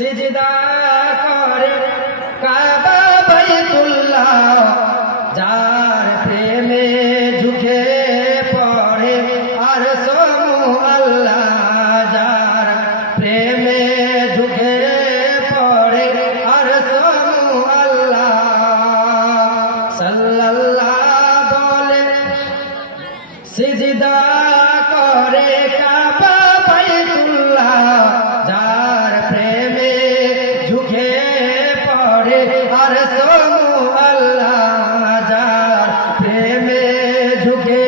সিজদা করে কাবা বাইতুল্লাহ যার প্রেমে ঝুঁকে পড়ে আর সমু আল্লাহ যার প্রেমে ঝুঁকে পড়ে আর সমু আল্লাহ সাল্লাল্লাহ বলে সিজদা করে কাবা বাইতুল্লাহ যার প্রেমে ঝুঁকে পড়ে আর সমু আল্লাহ যার প্রেমে ঝুঁকে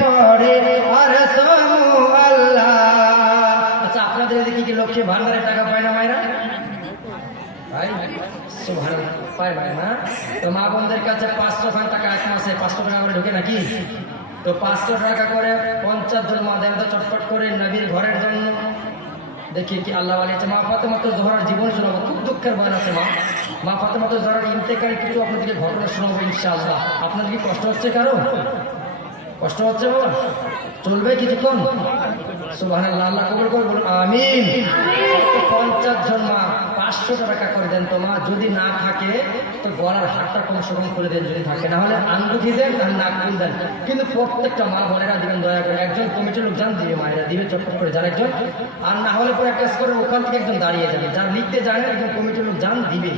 পড়ে আর সমু আল্লাহ। আচ্ছা, আপনাদের এদিকে কি লক্ষ্মী ভান্ডারের টাকা পায় না মায়েরা? ভাই সুবহানাল্লাহ, পায় ভাই না? তো মা বোনদের কাছে 500 টাকা এক মাসে 500 টাকা করে ঢুকে নাকি? তো 500 টাকা করে 50 জন মা দেন তো চটপট করে নবীর ঘরের জন্য। দেখি কি আল্লাহ বলেছে। মা ফাতেমা তো জোহরার জীবন শোনাবো, খুব দুঃখের বয়ান আছে। মা ফাতেমা তো জোহরার ইন্তেকালের কিছু আপনাদেরকে ঘটনা শোনাবো ইনশাআল্লাহ। আপনাদের কি কষ্ট হচ্ছে? কারো কষ্ট হচ্ছে বাবা? চলবে কিছুক্ষণ? সুবহানাল্লাহ, আল্লাহ কবুল করে বলুন আমিন। 50 জন মা 500 টাকা করে দেন তো মা, যদি না থাকে তো গলার হাতটা কমসে কম করে দেন, যদি থাকে, না হলে আঙ্গুঠি দেন আর নাক ফুল দেন। কিন্তু প্রত্যেকটা মা বোনেরা দিবেন দয়া করে, একজন কমিটির লোক যান দিবে, মায়েরা দিবে চটপট করে যান একজন। আর না হলে পরে একটা করে ওখান থেকে একজন দাঁড়িয়ে যাবে, যার লিখতে জানে একজন কমিটির লোক যান দিবে।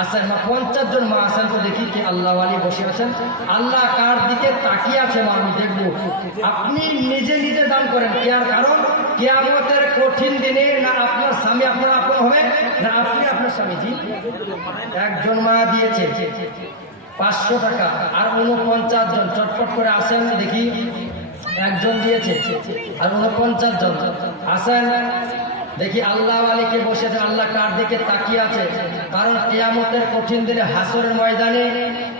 আচ্ছা মা 50 জন মা আছেন তো দেখি কি আল্লাহ আলী বসে আছেন। আল্লাহ কার দিকে তাকিয়ে আছে মা আমি দেখবো। আপনি নিজে নিজে দান করেন, কারণ কিয়ামতের কঠিন দিনে না আপনার স্বামী আপনার আপন হবে না আপনি আপনার স্বামীজি। একজন মা দিয়েছে 500 টাকা আর 49 জন চটপট করে আসেন দেখি। একজন দিয়েছে আর 49 জন আসেন দেখি। আল্লাহ আলীকে বসেছেন, আল্লাহ কার দিকে তাকিয়ে আছে? কারণ কিয়ামতের কঠিন দিনে হাসরের ময়দানে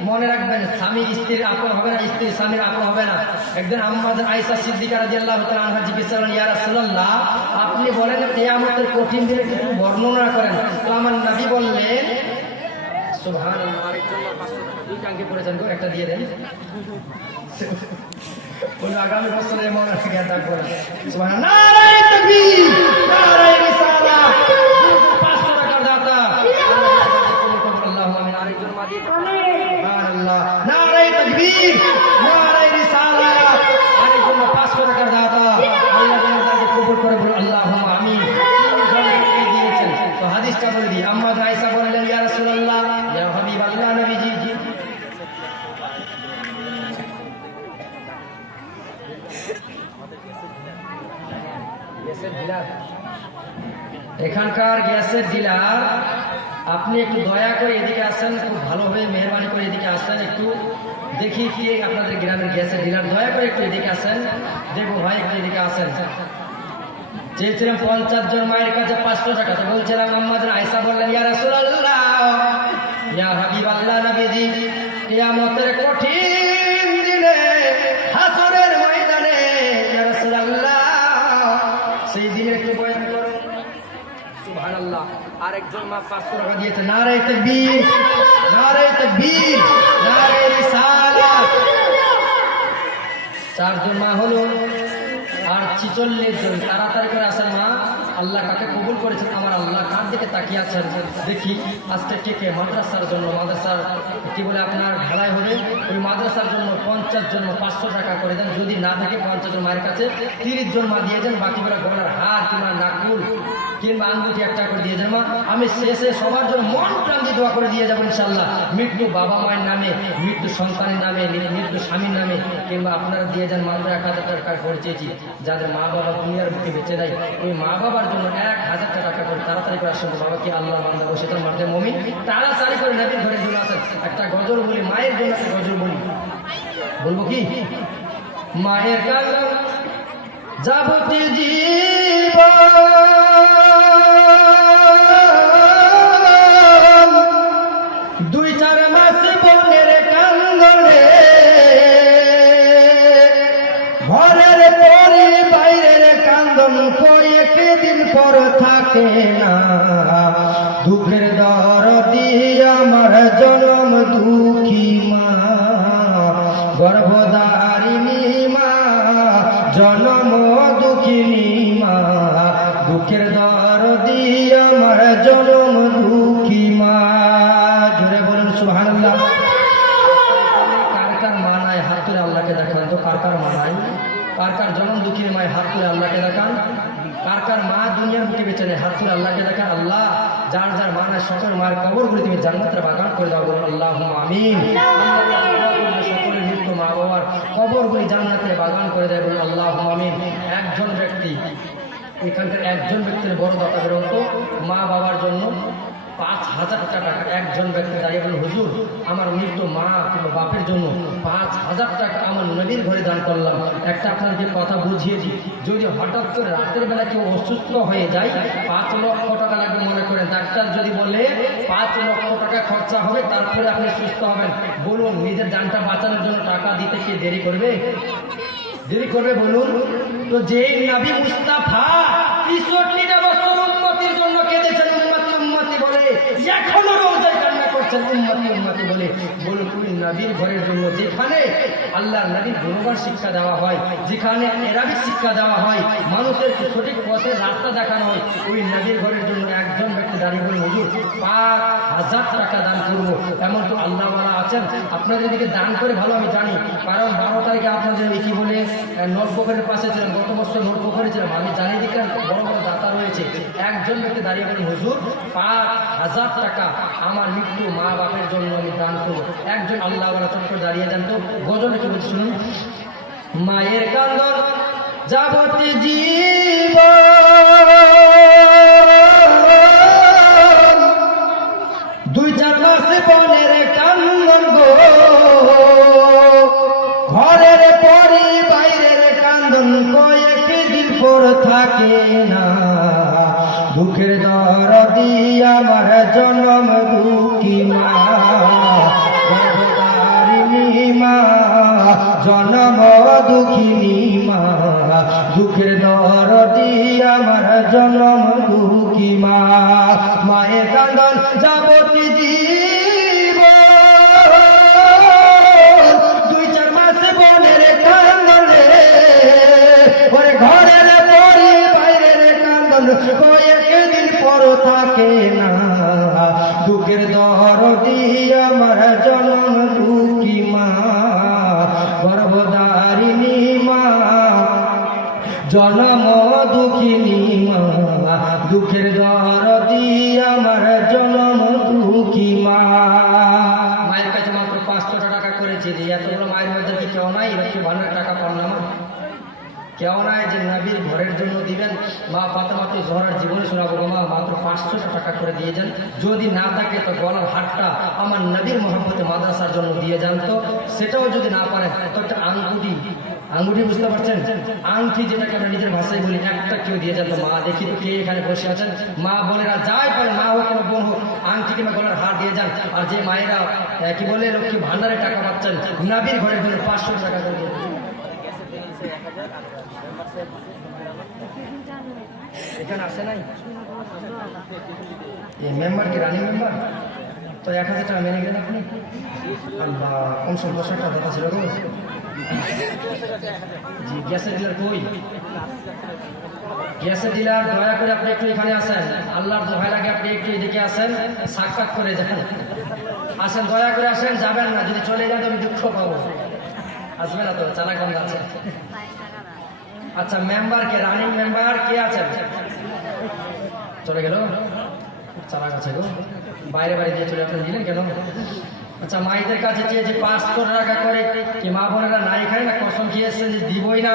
মনে রাখবেন স্বামী স্ত্রীর আপন হবে না, স্ত্রী স্বামীর আপন হবে না। একদিন আম্মাজান আয়েশা সিদ্দিকা রাদিয়াল্লাহু তাআলা আনহা জিজ্ঞেস করলেন, ইয়া রাসূলুল্লাহ আপনি বলেন কিয়ামতের কঠিন দিনে কিছু বর্ণনা করেন। তো আমার নবী বললেন সুবহানাল্লাহ, আরেকজন 500 টাকা দুই টাঙ্গে পড়েছেন গো, একটা দিয়ে দেন। আগামী বছরে এমন জ্ঞান করেন। সুবহানাল্লাহ, নারায়ে তাকবীর, নারায়ে রিসালাত, 500 টাকার দাতা আল্লাহুম্মা আমিন। আরেকজন মা দিয়ে সুবহানাল্লাহ, নারায়ে তাকবীর, নারায়ে রিসালাত, আরেকজন 500 টাকার দাতা আল্লাহ যেন তাকে কবুল করে বলুন আল্লাহুম্মা আমিন। দিয়েছেন তো হাদিসটা বলে দিই। আম্মা আয়েশা বললেন, ইয়া রাসূলুল্লাহ, ইয়া হাবিবাল্লাহ নবীজি, এখানকার গ্যাসের ডিলার, আপনি একটু দয়া করে এদিকে আসেন, খুব ভালোভাবে মেহরবানি করে এদিকে আসেন। একটু দেখি কি আপনাদের গ্রামের গ্যাসের ডিলার, দয়া করে একটু এদিকে আসেন। দেখবো ভাই একটু এদিকে আসেন। চেয়েছিলাম 50 জন মায়ের কাছে 500 টাকা, তো বলছিলাম আম্মাজান আয়েশা বললেন, ইয়া রাসূলুল্লাহ, ইয়া হাবিবাল্লাহ নবীজি, কিয়ামতের কঠিন দিনে হাসরের ময়দানে ইয়া রাসূলুল্লাহ সেই দিনে একটু বয়ান করুন। সুবহানাল্লাহ, আরেকজন মা 500 টাকা দিয়েছে। নারায়ে তাকবীর, নারায়ে তাকবীর, নারায়ে রিসালাত। 4 জন মা হলো আর 46 জন। তাড়াতাড়ি করে আসেন মা, আল্লাহ কাকে কবুল করেছেন? আমার আল্লাহ কার দিকে তাকিয়ে আছেন দেখি। আজকে কে কে মাদ্রাসার জন্য, মাদ্রাসার কি বলে আপনার ঢালাই হবে, ওই মাদ্রাসার জন্য 50 জন 500 টাকা করে দেন। যদি না থাকে 50 জন মায়ের কাছে 30 জন মা দিয়ে যান। বাকি বলে গলার হার কিংবা নাকুল কিংবা আঙ্গুঠি একটা করে দিয়ে যান মা। আমি শেষে সবার জন্য মন প্রাণ দিয়ে দোয়া করে দিয়ে যাবো ইনশাল্লাহ। মৃত্যু বাবা মায়ের নামে, মৃত্যু সন্তানের নামে, মৃত্যু স্বামীর নামে, কিংবা আপনারা দিয়ে যান মাত্র 1000 টাকা করে চেয়েছি। যাদের মা বাবা দুনিয়ার বুকে বেঁচে দেয় ওই মা বাবার জন্য 1000 টাকা করে তাড়াতাড়ি করে আসেন। বাবা কি আল্লাহ বান্দা বসেছেন মাঠে মমিন, তাড়াতাড়ি করে নবীর ঘরে চলে আসেন। একটা গজল বলি, মায়ের জন্য একটা গজল বলি। বলবো কি? মায়ের কান্না যাবতীয় জীবন 2-4 মাস বোনের কান্দনে, ঘরের পরে বাইরের কান্দন কয়েকদিন পর থাকে না। দুঃখের দরদি আমার জনম দুঃখী মা, গর্ভধারিণী মা, জনম দুঃখিনী মা, দুঃখ দুঃখের দরদি আমার জনম দুঃখী মা। জোরে বলুন সুবহানাল্লাহ। কার কার মা নাই হাত তুলে আল্লাহকে দেখান তো, কার কার মা নাই? কার কার জনম দুঃখীর মায়ের হাত তুলে আল্লাহকে দেখান? কার কার মা দুনিয়ার বুকে বেঁচে নেই হাত তুলে আল্লাহকে দেখান? আল্লাহ যার যার মা নাই সকল মায়ের কবরগুলি তুমি জান্নাতের বাগান করে দাও, বলুন আল্লাহুম্মা আমিন। সকলের মৃত্যু মা বাবার কবরগুলি জান্নাতের বাগান করে দেয়, বলুন আল্লাহুম্মা আমিন। একজন ব্যক্তি এখানকার একজন ব্যক্তির বড় দাতা বেরোন তো মা বাবার জন্য 5,000 টাকা। একজন ব্যক্তি দাঁড়িয়ে বলুন হুজুর আমার মৃত্যু মা কিংবা বাপের জন্য 5,000 টাকা আমার নবীর ঘরে দান করলাম। একটা আপনাকে কথা বুঝিয়ে দিই, যদি হঠাৎ করে রাতের বেলা কেউ অসুস্থ হয়ে যায় 5 লক্ষ টাকা লাগবে মনে করেন, ডাক্তার যদি বলে 5 লক্ষ টাকা খরচা হবে তারপরে আপনি সুস্থ হবেন, বলুন নিজের জানটা বাঁচানোর জন্য টাকা দিতে কি দেরি করবে? দেরি করবে বলুন? তো যেই নবী মুস্তাফা 63টা বছর উম্মতের জন্য কেঁদেছেন, উম্মতি উম্মতি বলে, এখনো রোজায় কান্না করছেন উম্মতি উম্মতি বলে, বলুন ওই নবীর ঘরের জন্য যেখানে আল্লাহর নবীর গুণগান শিক্ষা দেওয়া হয়, যেখানে এরাবিক শিক্ষা দেওয়া হয়, মানুষের সঠিক পথের রাস্তা দেখানো হয়, ওই নবীর ঘরের জন্য একজন ব্যক্তি দাঁড়িয়ে বলে হুজুর 5,000 টাকা দান করবো। এমন তো আল্লাহওয়ালা আছেন, আপনাদের দিকে দান করে ভালো আমি জানি, কারণ 12 তারিখে আপনাদের কি বলে নলপুকুরের পাশে ছিলাম, গত বছর নলপুকুরে ছিলাম, আমি জানি দিকে বড় বড় দাতা রয়েছে। একজন ব্যক্তি দাঁড়িয়ে বলেন হুজুর 5,000 টাকা আমার মৃত্যু মা বাপের জন্য আমি দান করবো। একজন আল্লাহওয়ালা ছোট্ট দাঁড়িয়ে যান তো, গজলে কি বলছে শুনুন। মায়ের কান্দন যাবতীয় জীবন 2-4 মাস বনের কান্দন গো, ঘরের পরি বাইরের কান্দন কয়েকদিন পর থাকে না, দুঃখের দরদি আমার জনম দুঃখী মা, গর্ভধারিণী মা, জনম দুঃখিনী মা, দুঃখের দরদি আমার জনম দুঃখী মা। মায়ের কান্দন যাবতীয় জীবন 2-4 মাস বনের কান্দনে, ওরে ঘরের পরি বাইরের কান্দন কয়েকদিন পর থাকে না, দুঃখের দরদি আমার জনম দুঃখী মা, গর্ভধারিণী মা, জনম দুঃখিনী মা, দুঃখের দরদি আমার জনম দুঃখী মা। মায়ের কাছে মাত্র 500 টাকা করেছি, যে এতগুলো মায়ের মধ্যে কি কেউ নাই লক্ষ্মী ভান্ডার টাকা পান না? কেউ নাই যে নবীর ঘরের জন্য দিবেন? মা ফাতেমাতুজ জোহরার জীবনে শোনাবো গো মা, মাত্র 500 টাকা করে দিয়ে যান। যদি না থাকে তো গলার হারটা আমার নবীর মহব্বতে মাদ্রাসার জন্য দিয়ে যান। তো সেটাও যদি না পারেন তো একটা আঙ্গুটি, আঙ্গুটি বুঝতে পারছেন, আংটি যেটাকে আমরা নিজের ভাষায় বলি, একটা কেউ দিয়ে যান তো মা। দেখি তো কে এখানে বসে আছেন, মা বোনেরা যাই পারে, মা হোক কিংবা বোন হোক, আংটি কিংবা গলার হার দিয়ে যান। আর যে মায়েরা কি বলে লক্ষ্মী ভান্ডারে টাকা পাচ্ছেন, নবীর ঘরের জন্য 500 টাকা করে দিয়ে। এখানে আসে নাই এই মেম্বার কি রানিং মেম্বার? তো 1,000 টাকা মেনে গেলেন আপনি। আল্লাহ কোন সমস্যাটা দাদা ছিল গো? জি গ্যাসের ডিলার কই? গ্যাসের ডিলার দয়া করে আপনি একটু এখানে আসেন, আল্লাহর দোহাই লাগে আপনি একটু এদিকে আসেন, সাক্ষাৎ করে যান। আসেন, দয়া করে আসেন, যাবেন না, যদি চলে যান তো আমি দুঃখ পাবো। আসবে না তো, চালাকন্দ আছে। আচ্ছা মেম্বার কে, রানিং মেম্বার কে আছেন? চলে গেল, চালাক আছে গো, বাইরে বাইরে দিয়ে চলে আপনি দিলেন কেন? আচ্ছা মাইদের কাছে চেয়েছে 500 টাকা করে, কি মা বোনেরা নাই খায় না, কসম খেয়েছেন যে দিবই না।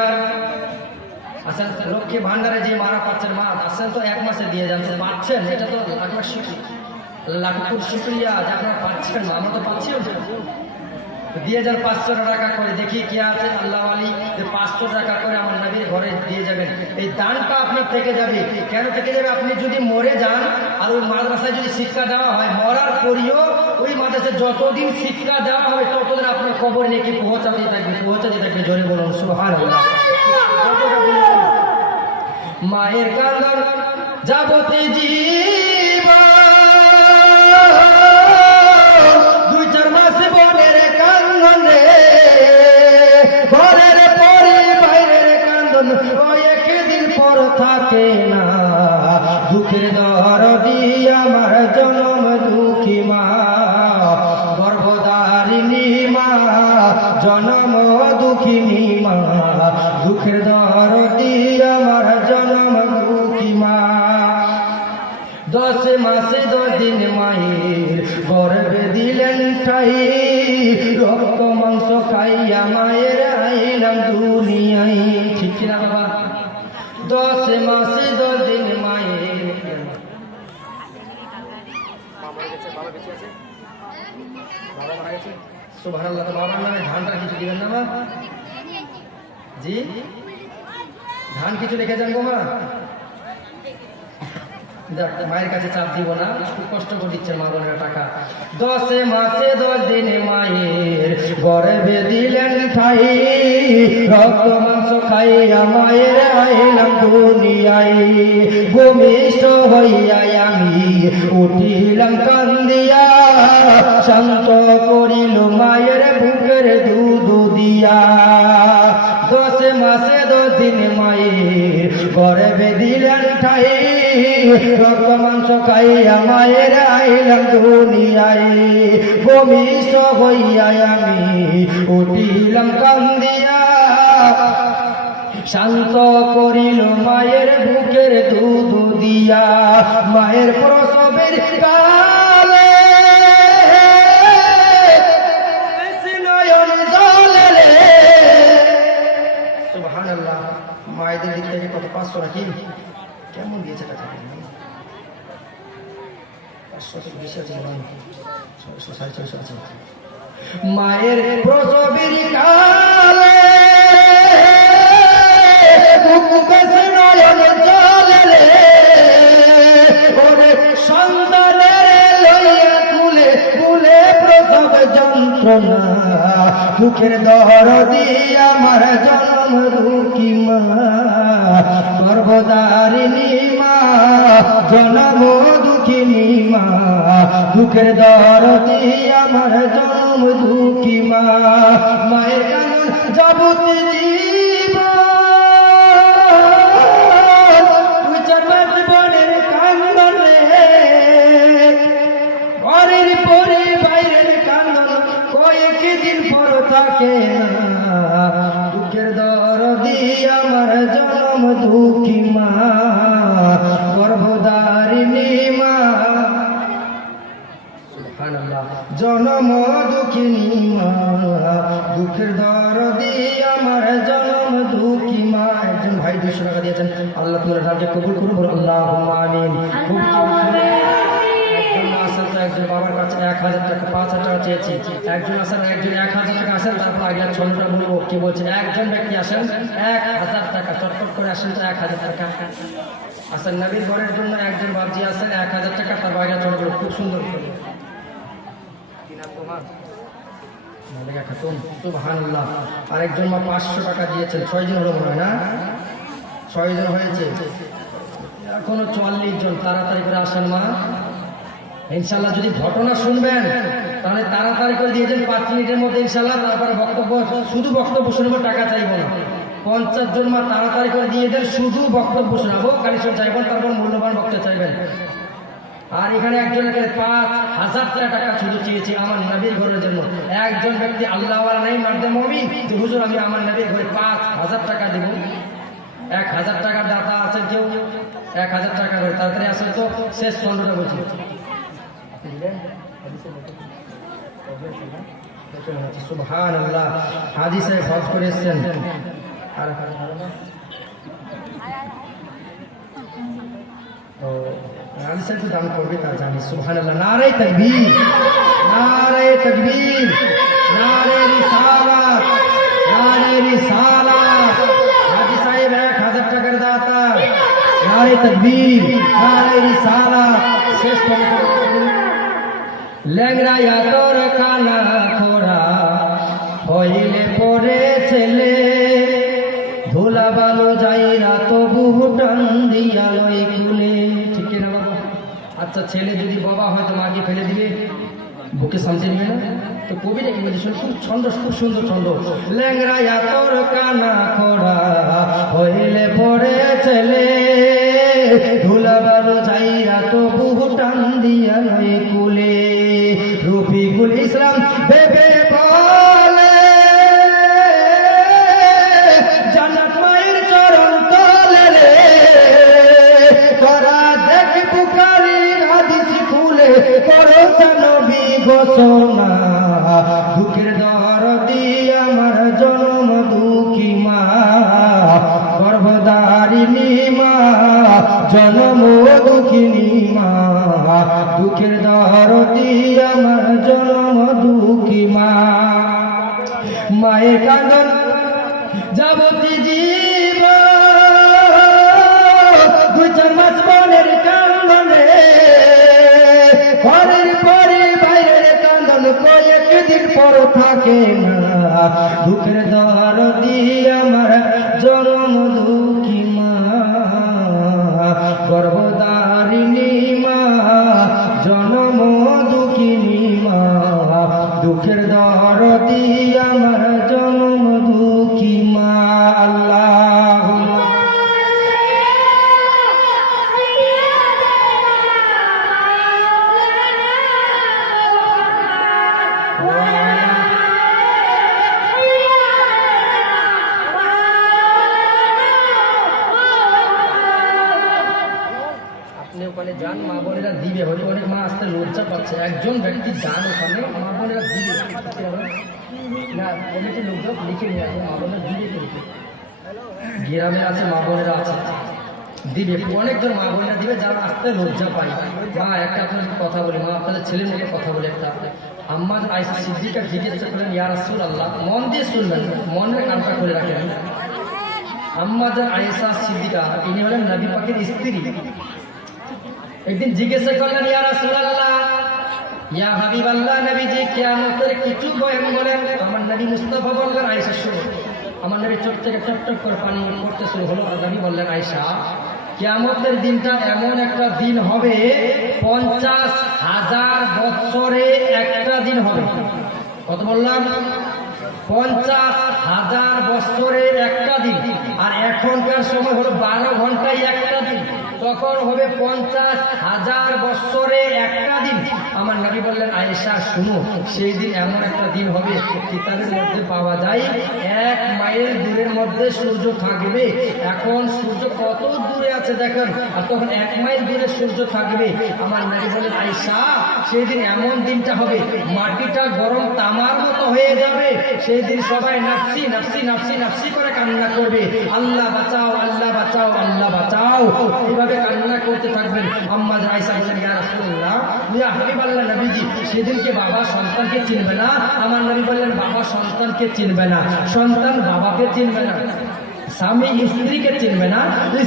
আচ্ছা লক্ষ্মী ভান্ডারে যে মারা পাচ্ছেন, মা আসছেন তো 1 মাসে দিয়ে যান, পাচ্ছেন, এটা তো লাখ শুক্রিয়া যে আপনারা পাচ্ছেন, আমরা তো পাচ্ছি। দিয়ে যান 500 টাকা করে, দেখি কি আছে আল্লাহ আলী, যে 500 টাকা করে আমার নবীর ঘরে দিয়ে যাবেন। এই দানটা আপনার থেকে যাবে, কেন থেকে যাবে? আপনি যদি মরে যান আর ওই মাদ্রাসায় যদি শিক্ষা দেওয়া হয়, মরার পরেও ওই মাদ্রাসায় যতদিন শিক্ষা দেওয়া হবে ততদিন আপনার কবর নিয়ে কি পৌঁছাতে থাকবে। জোরে বলুন সুবহানাল্লাহ। মায়ের কান্দন যাবতীয় জীবন 2-4 মাস বনের কান্দনে, ঘরের পরি বাইরের কান্দন কয়েকদিন পর থাকে না, দুঃখের দরদি আমার জনম দুঃখী মা, গর্ভধারিণী মা, জনম দুঃখিনী মা, দুঃখের দরদি আমার জনম দুঃখী মা। 10 মাসে 10 দিন মায়ের গর্ভে দিলেন ঠাই, রক্ত মাংস খাইয়া মায়ের আইলাম দুনিয়ায়। ঠিক কিনা বাবা? 10 মাসে 10 দিন মায়ের সুবহানাল্লাহ। বাবার নামে ধানটা কিছু দিবেন না মা? জি, ধান কিছু রেখে যান গো মা। মায়ের কাছে চাপ দিব না, খুব কষ্ট করে দিচ্ছে মা বোনেরা টাকা। 10 মাসে 10 দিনে মায়ের গর্ভে দিলেন ঠাই, রক্ত মাংস খাইয়া মায়ের আইলাম দুনিয়ায়। ভূমিষ্ঠ হইয়া আমি উঠিলাম কান্দিয়া, শান্ত করিল মায়ের বুকের দুধ দিয়া। 10 মাসে 10 দিনে মায়ের গর্ভে দিলেন ঠাই, রক্ত মাংস খাইয়া মায়ের আইলাম দুনিয়ায়। ভূমিষ্ঠ হইয়া আমি উঠিলাম কান্দিয়া, শান্ত করিল মায়ের বুকের দুধ দিয়া। মায়ের প্রসবের কালে নয়ন জলে রে। সুবহানাল্লাহ। মায়েদের দিক থেকে কত 500 নাকি কেমন দিয়েছে টাকা? 500 বেশি আছে, 650 আছে। মায়ের প্রসবের কালে নয়ন জলে রে, ওরে সন্তানের লইয়া তুলে তুলে প্রসব যন্ত্রণা, দুঃখের দরদি আমার জনম দুঃখী মা, গর্ভধারিণী মা, জনম দুঃখিনী মা, দুঃখের দরদি আমার জনম দুঃখী মা। মায়ের কানন যাবতীয় জীবন, 2-4 মাস বনের কান্দন রে, ঘরের পরে বাইরের কান্দন কয়েকদিন পর থাকে না, দুঃখের দরদি আমার জনম দুঃখী মা, গর্ভধারিণী মা, সুবহানাল্লাহ, জনম দুঃখিনী মা, দুঃখের দরদি আমার জনম দুঃখী মা। একজন ভাই 200 টাকা দিয়েছেন, আল্লাহ তোমার নামকে কবুল করুন, বলুন আল্লাহুম্মা আমিন। একজন বাবার কাছে 1000 টাকা 5000 টাকা চেয়েছি। একজন আসেন, একজন 1000 টাকা আসেন, তারপর আগের ছন্দটা বলবো কি বলছেন। একজন ব্যক্তি আসেন 1000 টাকা, চটপট করে আসেন তো 1000 টাকা আসেন। নবীর ঘরের জন্য একজন বাবজি আসেন 1000 টাকা, তারপর আগের ছন্দ বলবো খুব সুন্দর করে। সুবহানাল্লাহ। আরেকজন মা 500 টাকা দিয়েছেন। 6 জন হলো মনে হয় না? 6 জন হয়েছে, এখনো 44 জন। তাড়াতাড়ি করে আসেন মা, ইনশাল্লাহ। যদি ঘটনা শুনবেন তাহলে তাড়াতাড়ি করে দিয়েছেন 5 মিনিটের মধ্যে ইনশাল্লাহ। তারপরে বক্তব্য, শুধু বক্তব্য শুনবো, টাকা চাইবো না। 50 জন মা তাড়াতাড়ি করে দিয়ে দেন, শুধু বক্তব্য শোনাবো, কালেকশন চাইবেন, তারপর মূল্যবান বক্তব্য চাইবেন। আর এখানে একজনের কাছে 5000 টাকা শুধু চেয়েছি আমার নবীর ঘরের জন্য। একজন ব্যক্তি আল্লাহওয়ালা নেই, মারদে মুমিন, যে হুজুর আমি আমার নবীর ঘরে 5000 টাকা দেব। 1000 টাকার দাতা আছেন কেউ? 1000 টাকা করে তাড়াতাড়ি আসেন তো, শেষ চন্দ্রটা বলছি। সুবহানাল্লাহ। হাজি সাহেব হজ করে এসছেন। আর হাজি সাহেব দান করবে তার জানি। সুবহানাল্লাহ। নারে তাকবীর, নারে তাকবীর, নারে রিসালাত, নারে রিসালাত। হাজি সাহেব 1000 টাকার দাতা। নারে তাকবীর, নারে রিসালাত। শেষ ল্যাংড়াইয়া তোর কানা খোরা হইলে পরে ছেলে, ধুলা বালো যাইরা তবু টান দিয়া লই কুলে। ঠিক না বাবা? আচ্ছা, ছেলে যদি বাবা হয়তো মাকে ফেলে দিবে, বুকে শান্তি নেবে না? তো কবিটা কি বলছে, খুব ছন্দ, খুব সুন্দর ছন্দ। ল্যাংড়াইয়া তোর কানা খোরা হইলে পরে ছেলে, ধুলাবালো যাইয়া তবু টান দিয়া নয় কুলে রফিকুল ইসলাম বেবে বলে জান্নাত মায়ের চরণ তলে রে করা দেখ বুখারীর হাদিস খুলে করো নবী ঘোষণা দুঃখের দরদি আমার জনম দুঃখী মা গর্ভধারিণী মা জনম দুঃখিনী মা দুঃখের দরদি আমার জনম দুঃখী মা মায়ের কান্দন যাবতী জীব দুই চার মাস মনের কান্দনে ঘরের পরে বাইরের কান্দন কয়েকদিন পর থাকে না দুঃখের দরদি আমার জনম দুঃখী মা গর্ভধারিণী মা জনম দুঃখিনী মা দুঃখের দরদি আমার জনম দুঃখী মা আল্লাহ ওখানে যান মা বোনেরা দিবে হলে অনেক মা আসতে লজ্জা পাচ্ছে একজন ব্যক্তি যান ওখানে মা বোনেরা দিবে না কমিটির লোকজন লিখে নিয়ে আসবে মা বোনেরা দিবে কিন্তু গ্রামে আছে মা বোনেরা আছে দিবে অনেকজন মা বোনেরা দিবে যারা আসতে লজ্জা পায় মা একটা আপনার কথা বলি মা আপনাদের ছেলের মতো কথা বলে একটা আম্মা আয়েশা সিদ্দিকা জিজ্ঞেস করলেন ইয়া রাসূলুল্লাহ মন দিয়ে শুনবেন মনের কানটা খুলে রাখেন আম্মা আয়েশা সিদ্দিকা ইনি হলেন নবী পাকের স্ত্রী একদিন জিজ্ঞাসা করলেন ইয়া রাসূলুল্লাহ ইয়া হাবিবাল্লাহ নবীজি কিয়ামতের কিছু বয়ান বলেন আমার নবী মুস্তাফা বললেন আয়েশা শুনো আমার নবী চোখ থেকে টপ করে পানি পড়তে শুরু হলো আর নবী বললেন আয়েশা কিয়ামতের দিনটা এমন একটা দিন হবে 50,000 বছরে একটা দিন হবে কত বললাম 50,000 বছরে একটা দিন আর এখনকার সময় হলো 12 ঘন্টায় একটা দিন তখন হবে 50,000 বছরে একটা দিন আমার নবী বললেন আয়েশা শুনো সেই দিন এমন একটা দিন হবে কিতাবের মধ্যে পাওয়া যায় 1 মাইল দূরের মধ্যে সূর্য থাকবে এখন সূর্য কত দূরে আছে দেখেন আর তখন 1 মাইল দূরে সূর্য থাকবে আমার নবী বললেন আয়েশা সেই দিন এমন দিনটা হবে মাটিটা গরম তামার মতো হয়ে যাবে সেই দিন সবাই নাফসি নাফসি নাফসি নাফসি করে কান্না করবে আল্লাহ বাঁচাও আল্লাহ বাঁচাও আল্লাহ বাঁচাও এইভাবে কান্না করতে থাকবেন আম্মা আয়েশা বলেন ইয়া রাসূলুল্লাহ ইয়া হাবিবাল্লাহ নবীজি সেদিনকে বাবা সন্তানকে চিনবে না আমার নবী বললেন বাবা সন্তানকে চিনবে না সন্তান বাবাকে চিনবে না স্বামী স্ত্রীকে চিনবে না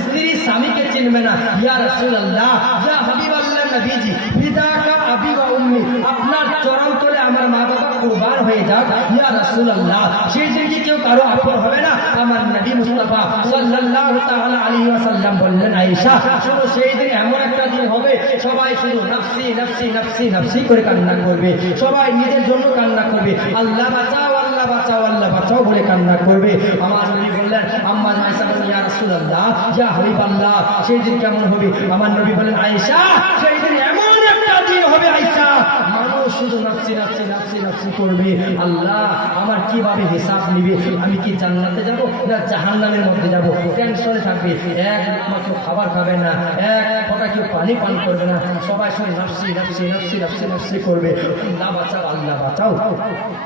স্ত্রী স্বামীকে চিনবে না ইয়া রাসূলুল্লাহ ইয়া হাবিবাল্লাহ নবীজি ফিদাকা আবি ওয়া উম্মি আপনার চরণ তলে আমার মা বাবা কুরবান হয়ে যাক ইয়া রাসূলুল্লাহ সেই দিন কি কেউ কারো আপন হবে না আমার নবী মুস্তাফা সাল্লাল্লাহু তাআলা আলাইহি ওয়াসাল্লাম বললেন আয়েশা শুনো সেই দিন এমন একটা দিন হবে সবাই শুধু নাফসি নাফসি নাফসি নাফসি করে কান্না করবে সবাই নিজের জন্য কান্না করবে আল্লাহ বাঁচাও আল্লাহ বাঁচাও আল্লাহ বাঁচাও বলে কান্না করবে আমার নবী বললেন আম্মা আয়েশা বলেন ইয়া রাসূলুল্লাহ ইয়া হাবিবাল্লাহ সেই দিন কেমন হবে আমার নবী বলেন আয়েশা সেই দিন এমন একটা দিন হবে আয়েশা মানুষ শুধু নাফসি নাফসি নাফসি নাফসি করবে আল্লাহ আমার কিভাবে হিসাব নিবে আমি কি জান্নাতে যাব না জাহান্নামের মধ্যে যাব টেনশনে থাকবে এক মাত্র খাবার খাবে না এক ফোঁটা কেউ পানি পান করবে না সবাই শুধু নাফসি নাফসি নাফসি নাফসি নাফসি করবে আল্লাহ বাঁচাও আল্লাহ বাঁচাও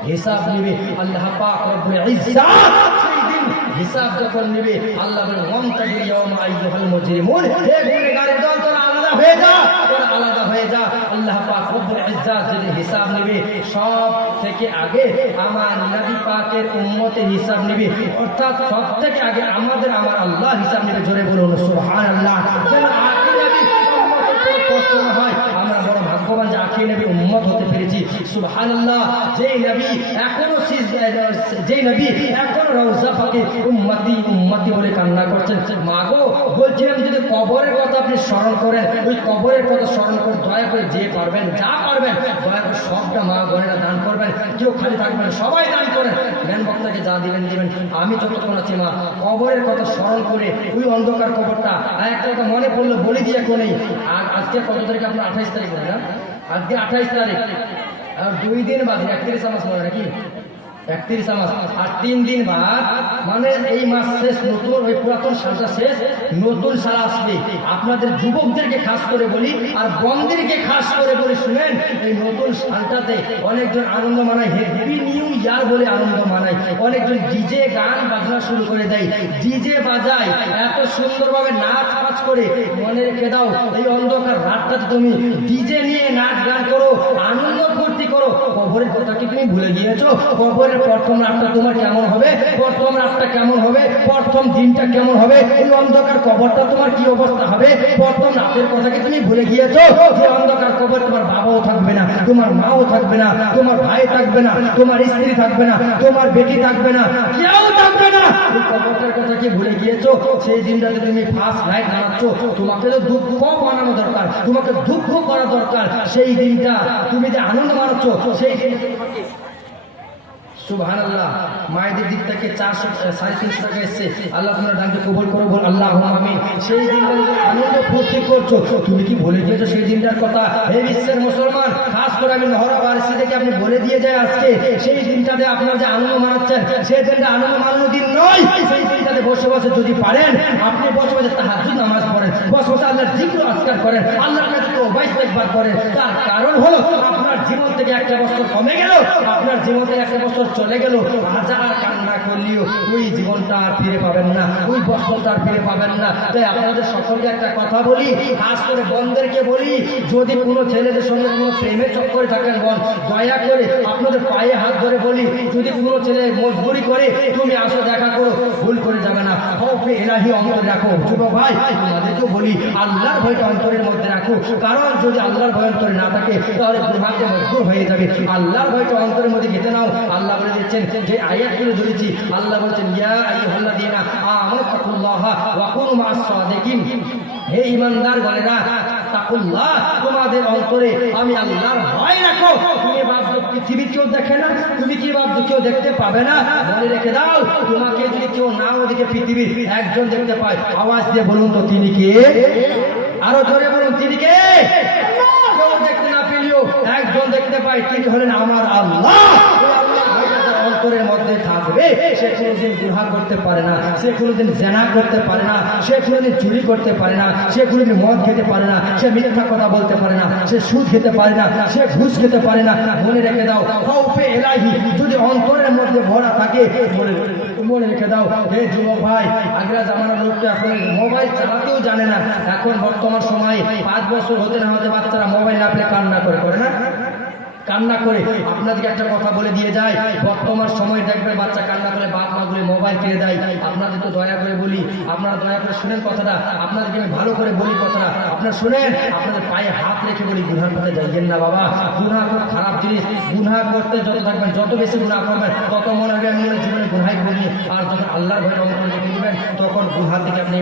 হিসাব নিবে আল্লাহ পাক রব্বুল ইজ্জাত সেই দিন হিসাব যখন নেবে আল্লাহ বলেন ওয়ামতাজিল ইয়াওমা আইয়ুহাল মুজরিমুন হে গুনাহগারের দল তোরা আলাদা হয়ে যা তোরা আলাদা হয়ে যা আল্লাহ পাক রব্বুল ইজ্জাত যদি হিসাব নেবে সব থেকে আগে আমার নবী পাকের উম্মতের হিসাব নেবে অর্থাৎ সব থেকে আগে আমাদের আমার আল্লাহ হিসাব নেবে জোরে বলুন সুবহানাল্লাহ যেন আখিরাতে উম্মতের কোনো কষ্ট না হয় আমরা বড় ভাগ্যবান যে সেই নবীর উম্মত হতে পেরেছি। সুবহানাল্লাহ। যেই নবী এখনো রওজা পাকে উম্মতি উম্মতি বলে কান্না করছেন। মা গো, বলছিলাম যদি কবরের কথা আপনি স্মরণ করেন, ওই কবরের কথা স্মরণ করে দয়া করে যে পারবেন যা পারবেন দয়া করে সবটা মা বোনেরা দান করবেন। কেউ খালি থাকবেন, সবাই দান করেন। জ্ঞান বক্তাকে যা দিবেন দিবেন। আমি যতক্ষণ আছি মা, কবরের কথা স্মরণ করে ওই অন্ধকার কবরটা একটা কথা মনে পড়লো বলে দিয়ে কোনেই। আর আজকে কত তারিখ? আপনার 28 তারিখ বলে না? আজকে 28 তারিখ, আর 2 দিন বাদে 31 মাস বলে নাকি? 31 মাস আর 3 দিন বাদ, মানে এই মাস শেষ, নতুন ওই পুরাতন সালটা শেষ, নতুন সাল আসবে। আপনাদের যুবকদেরকে খাস করে বলি আর বন্ধুদেরকে খাস করে বলি, শুনেন, এই নতুন সালটাতে অনেকজন আনন্দ মানায়, হ্যাপি নিউ ইয়ার বলে আনন্দ মানায়। অনেকজন ডিজে গান বাজনা শুরু করে দেয়, ডিজে বাজায়, এত সুন্দরভাবে নাচ ফাচ করে। মনে রেখে দাও, এই অন্ধকার রাতটাতে তুমি ডিজে নিয়ে নাচ গান করো, আনন্দ ফুর্তি করো। কবরের কথা কি তুমি ভুলে গিয়েছো? কবরের প্রথম রাতটা তোমার কেমন হবে, প্রথম রাতটা কেমন হবে, প্রথম দিনটা কেমন হবে, এই অন্ধকার কবরটা তোমার কি অবস্থা হবে? প্রথম রাতের কথা কি তুমি ভুলে গিয়েছো? যে অন্ধকার কবর তোমার বাবাও থাকবে না, তোমার মাও থাকবে না, তোমার ভাই থাকবে না, তোমার স্ত্রী থাকবে না, তোমার বেটি থাকবে না, কেউ থাকবে না। এই কবরটার কথা কি ভুলে গিয়েছো? সেই দিনটাতে তুমি ফার্স্ট নাইট বানাচ্ছ, তোমাকে তো দুঃখ বানানো দরকার, তোমাকে দুঃখ করা দরকার। সেই দিনটা তুমি যে আনন্দ মানাচ্ছ, সেই দিনটা তোমাকে সুবহানাল্লাহ। মায়েদের দিক থেকে 400-350 টাকা এসছে। আল্লাহ তোমার দানকে কবুল করো, বল আল্লাহুম্মা আমিন। সেই দিনটা আনন্দ ফুর্তি করছো, তুমি কি ভুলে গিয়েছো সেই দিনটার কথা? হে বিশ্বের মুসলমান, খাস করে আমি নহরা বারসি থেকে আপনি বলে দিয়ে যায় আজকে, সেই দিনটাতে আপনারা যে আনন্দ মানাচ্ছেন, সেই দিনটা আনন্দ মানানোর দিন নয়। সেই দিনটাতে বসে বসে যদি পারেন আপনি বসে বসে তাহাজ্জুদ নামাজ পড়েন, বসে বসে আল্লাহর জিকির আজকার করেন, আল্লাহর কাছে তওবা ইস্তেগফার করেন। তার কারণ হলো আপনার জীবন থেকে একটা বছর কমে গেল, আপনার জীবন থেকে একটা বছর চলে গেল। হাজার কান্না করলেও ওই জীবনটা আর ফিরে পাবেন না, ওই বছরটা আর ফিরে পাবেন না। তাই আপনাদের সকলকে একটা কথা বলি, খাস করে বোনদেরকে বলি, যদি কোনো ছেলেদের সঙ্গে কোনো প্রেমের চক্করে থাকেন বোন, দয়া করে আপনাদের পায়ে হাত ধরে বলি, যদি কোনো ছেলে মজবুরি করে তুমি আসো দেখা করো, ভুল করে যাবে না। খৌফে ইলাহি অন্তরে রাখো। যুবক ভাই, তোমাদেরকেও বলি, আল্লাহর ভয়টা অন্তরের মধ্যে রাখো, কারণ যদি আল্লাহর ভয় অন্তরে না থাকে তাহলে গুনাহে মজবুর হয়ে যাবে। আল্লাহর ভয়টা অন্তরের মধ্যে গেঁথে নাও। আল্লাহ বলে দিচ্ছেন, যে আয়াতগুলো ধরেছি, আল্লাহ বলছেন, ইয়া আইয়ুহাল্লাযীনা আমানু তাকুল্লাহা ওয়া কুনু মা'আস সাদিকিন। হে ঈমানদার গণেরা, তাকুল্লাহ, তোমাদের অন্তরে আমি আল্লাহর ভয় রাখো। তুমি ভাবছো পৃথিবী কেউ দেখে না? তুমি কি ভাবছো কেউ দেখতে পাবে না? মনে রেখে দাও, তোমাকে যদি কেউ না ওদিকে পৃথিবীর একজন দেখতে পায়, আওয়াজ দিয়ে বলুন তো তিনি কে? আরো জোরে বলুন, তিনি কে? কেউ দেখতে না পেলেও একজন দেখতে পায়, তিনি হলেন আমার আল্লাহ। অন্তরের মধ্যে থাকবে, সে কোনোদিন গুনাহ করতে পারে না, সে কোনোদিন জেনা করতে পারে না, সে কোনোদিন চুরি করতে পারে না, সে কোনোদিন মদ খেতে পারে না, সে মিথ্যা কথা বলতে পারে না, সে সুদ খেতে পারে না, সে ঘুষ খেতে পারে না। মনে রেখে দাও, খৌফে ইলাহি যদি অন্তরের মধ্যে ভরা থাকে, মনে রেখে দাও। হে যুবক ভাই, আগের জামানার লোকটা এখন মোবাইল চালাতেও জানে না। এখন বর্তমান সময়ে 5 বছর হতে না হতে বাচ্চারা মোবাইল না পেলে কান্না করে না? কান্না করে। আপনাদেরকে একটা কথা বলে দিয়ে যায়, বর্তমান সময় দেখবেন বাচ্চা কান্না করে বাপ মা গুলো মোবাইল কিনে দেয়। আপনাদের তো দয়া করে বলি, আপনারা দয়া করে শুনেন কথাটা, আপনাদেরকে আমি ভালো করে বলি কথাটা, আপনারা শুনেন। আপনাদের পায়ে হাত রেখে বলি, গুনার পথে যাইয়েন না বাবা। গুনাহ খুব খারাপ জিনিস। গুনাহ করতে যত থাকবেন, যত বেশি গুনাহ করবেন, তত মনে হবে আমি জীবনে গুনাহ করিনি। আর যখন আল্লাহর ভয় অন্তরে রেখে দিবেন, তখন গুনাহ থেকে আপনি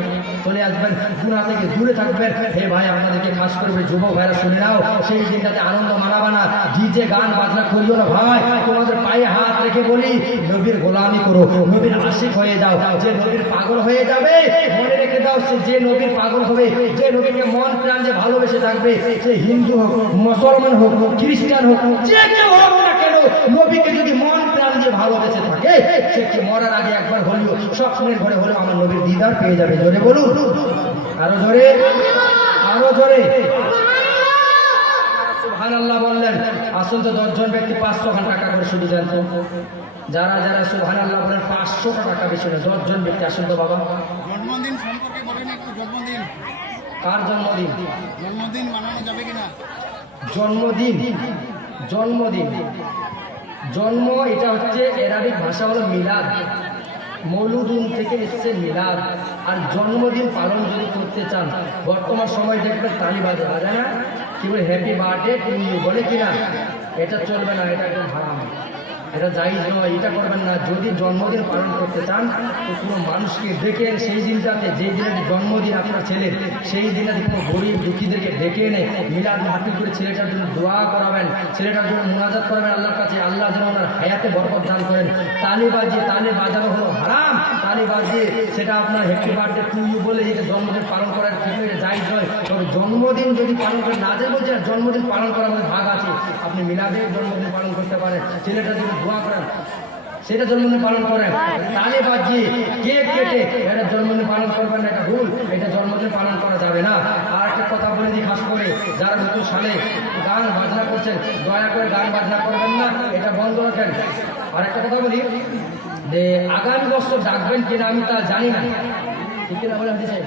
চলে আসবেন, গুনাহ থেকে দূরে থাকবেন। হে ভাই, আপনাদেরকে খাস করে যুবক ভাইরা শুনে নাও, সেই দিনটাতে আনন্দ মানাবা না, ডিজে গান বাজনা করিও না ভাই। তোমাদের পায়ে হাত রেখে বলি, নবীর গোলামি করো, নবীর আশিক হয়ে যাও। যে নবীর পাগল হয়ে যাবে, মনে রেখে দাও, যে নবীর পাগল হবে, যে নবীকে মন প্রাণ যে ভালোবেসে থাকবে, সে হিন্দু হোক, মুসলমান হোক, খ্রিস্টান হোক, যে কেউ হোক না কেন, নবীকে যদি মন প্রাণ দিয়ে ভালোবেসে থাকে, সে কি মরার আগে একবার হলেও, স্বপ্নের ঘরে হলেও আমার নবীর দিদার পেয়ে যাবে। জোরে বলুন, আরো জোরে, আরো জোরে সুবহানাল্লাহ বললেন। আসুন তো 10 জন ব্যক্তি 500 টাকা করে শুধু দেন তো। যারা যারা সুবহানাল্লাহ বলেন 500 টাকা বেশি না, 10 জন ব্যক্তি আসুন তো বাবা। জন্মদিন সম্পর্কে বলেন একটু। জন্মদিন কার জন্মদিন? জন্মদিন মানানো যাবে কিনা? জন্মদিন, জন্মদিন, জন্ম এটা হচ্ছে এরাবিক ভাষা হলো মিলাদ। মৌলুদুন থেকে এসছে মিলাদ। আর জন্মদিন পালন যদি করতে চান, বর্তমান সময় দেখবেন তালি বাজে না, কি বলে হ্যাপি বার্থডে টু ইউ বলে কিনা, এটা চলবে না, এটা একদম হারাম, এটা জায়েজ নয়, এটা করবেন না। যদি জন্মদিন পালন করতে চান তো কোনো মানুষকে ডেকে এনে সেই দিনটাতে, যেই দিনে জন্মদিন আপনার ছেলের, সেই দিনে কোনো গরিব দুঃখীদেরকে ডেকে এনে মিলাদ মাহফিল করে ছেলেটার জন্য দোয়া করাবেন, ছেলেটার জন্য মুনাজাত করাবেন আল্লাহর কাছে, আল্লাহ যেন ওনার হায়াতে বরকত দান করেন। তালি বাজানো হলো হারাম, তালি বাজিয়ে সেটা আপনার হ্যাপি বার্থডে টু ইউ বলে যেটা জন্মদিন পালন করার ক্ষেত্রে এটা জায়েজ নয়। তবে জন্মদিন যদি পালন করেন, না যে বলছে জন্মদিন পালন করার মধ্যে ভাগ আছে, আপনি মিলাদে জন্মদিন পালন করতে পারেন, ছেলেটার জন্য দোয়া করেন, সেটা জন্মদিন পালন করেন। তালে বাজিয়ে কেক কেটে এটা জন্মদিন পালন করবেন না, এটা ভুল, এটা জন্মদিন পালন করা যাবে না। আর একটা কথা বলে দিই, খাস করে যারা নতুন সালে গান বাজনা করছেন, দয়া করে গান বাজনা করবেন না, এটা বন্ধ রাখেন। আর একটা কথা বলি যে আগামী বছর ডাকবেন কিনা আমি তা জানি না, ঠিক কিনা বলে হতে চাই।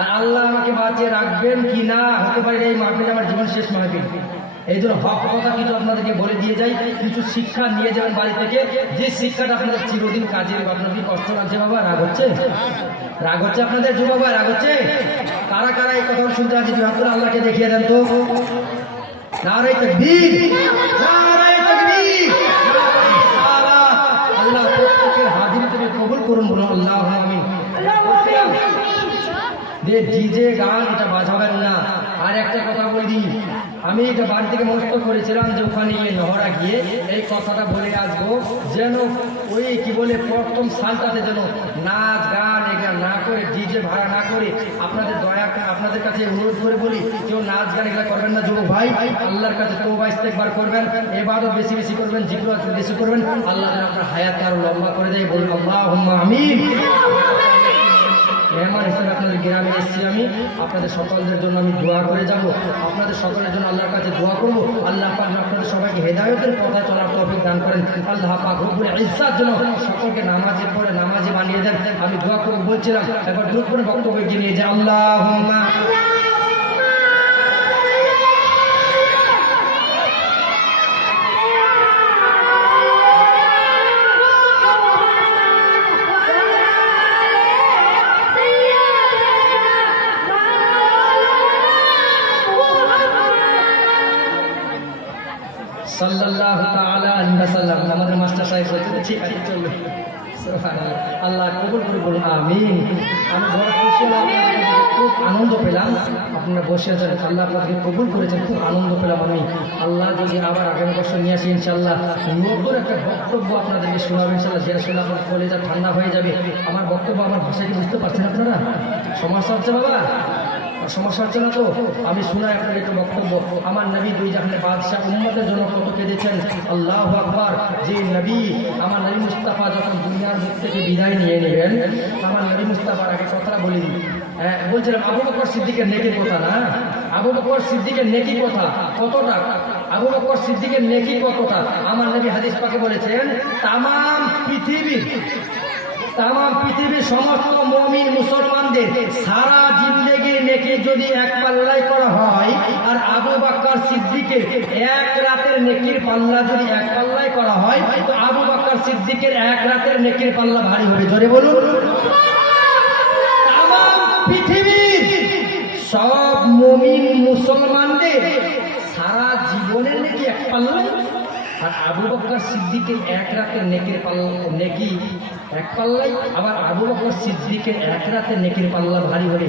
আর আল্লাহ আমাকে বাঁচিয়ে রাখবেন কি না, হতে পারে এই মাহফিল আমার জীবন শেষ মাহফিল। এই জন্য হক কথা কিছু আপনাদেরকে বলে দিয়ে যাই, কিছু শিক্ষা নিয়ে যাবেন বাড়ি থেকে, যে শিক্ষাটা আপনাদের চিরদিন কাজে। আপনাদের কষ্ট লাগছে বাবা, রাগ হচ্ছে, রাগ হচ্ছে আপনাদের যুব বাবা, রাগ হচ্ছে? কারা কারা এই কথা শুনতে আছে আপনারা আল্লাহকে দেখিয়ে দেন তো। নারে তাকবীর, নারে তাকবীর, আল্লাহ প্রত্যেকের হাজিরি থেকে কবুল করুন, বলুন আল্লাহুম্মা আমিন। ডিজে গান এটা বাজাবেন না। আর একটা কথা বলি, আমি এটা বাড়ি থেকে মনস্থ করেছিলাম যে ওখানে গিয়ে নহরা গিয়ে এই কথাটা বলে আসবো, যেন ওই কি বলে প্রথম সালটাতে যেন নাচ গান এগুলা না করে, ডিজে ভাড়া না করে, আপনাদের দয়া আপনাদের কাছে অনুরোধ করে বলি, কেউ নাচ গান এগুলা করবেন না যুবক ভাই। আল্লাহর কাছে তওবা ইস্তেগফার করবেন, এবাদত বেশি বেশি করবেন, জিকির বেশি করবেন, আল্লাহ যেন আপনার হায়াত আরো লম্বা করে দেয়, বলুন আল্লাহুম্মা আমিন। মেহমান হিসেবে আপনাদের গ্রামে এসেছি আমি, আপনাদের সকলদের জন্য আমি দোয়া করে যাব, আপনাদের সকলের জন্য আল্লাহর কাছে দোয়া করব। আল্লাহ পাক আপনাদের সবাইকে হেদায়েতের পথে চলার তৌফিক দান করেন। আল্লাহ পাক রব্বুল ইজ্জাত যেন সকলকে নামাজে পড়ে নামাজে বানিয়ে দেন। আমি দোয়া করে বলছিলাম, একবার দ্রুত করে বক্তব্য এগিয়ে নিয়ে যে আল্লাহুম্মা সাল্লাল্লাহু তাআলা আলাইহি ওয়াসাল্লাম। আমাদের মাস্টার সাহেব বলতে ঠিক আছে, চলবে। সুবহানাল্লাহ, আল্লাহ কবুল করুন, বলুন আমিন। আমি বড় খুশি হলাম, খুব আনন্দ পেলাম, আপনারা বসে আছেন, আল্লাহ আপনাকে কবুল করেছেন, খুব আনন্দ পেলাম আমি। আল্লাহ যদি আবার আগামী বছর নিয়ে আসি ইনশাআল্লাহ, নতুন একটা বক্তব্য আপনাদেরকে শোনাবো ইনশাআল্লাহ, যেটা শুনে আপনার কলেজা ঠান্ডা হয়ে যাবে। আমার বক্তব্য আমার ভাষায় কি বুঝতে পারছেন আপনারা? সমস্যা হচ্ছে বাবা? সমস্যা হচ্ছে না তো? আমি শোনাই আপনার একটা বক্তব্য। আমার নবী দুই জাহানের বাদশাহ উম্মতের জন্য কত কেঁদেছেন, আল্লাহু আকবার। যে নবী, আমার নবী মুস্তাফা যখন দুনিয়ার মুখ থেকে বিদায় নিয়ে নেবেন, আমার নবী মুস্তাফার আগে কথাটা বলে দিই। বলছিলাম আবু বকর সিদ্দিকের নেকির কথা না, আবু বকর সিদ্দিকের নেকি কথা কতটা, আবু বকর সিদ্দিকের নেকি কতটা, আমার নবী হাদিস পাকে বলেছেন, তামাম পৃথিবীর সমস্ত মুমিন মুসলমানদের সারা জিন্দেগির নেকি যদি এক পাল্লায় করা হয়, আর আবু বকর সিদ্দিকের এক রাতের নেকির পাল্লা যদি এক পাল্লায় করা হয়, তো আবু বকর সিদ্দিকের এক রাতের নেকির পাল্লা ভারী হবে। জোরে বলুন। তামাম পৃথিবীর সব মুমিন মুসলমানদের সারা জীবনের নেকি এক পাল্লায়, আর আবু বকর সিদ্দিকের এক রাতের নেকির পাল্লা নেকি এক পাল্লাই, আবার আবু বকর সিদ্দিকের এক রাতের নেকির পাল্লা ভারী হলে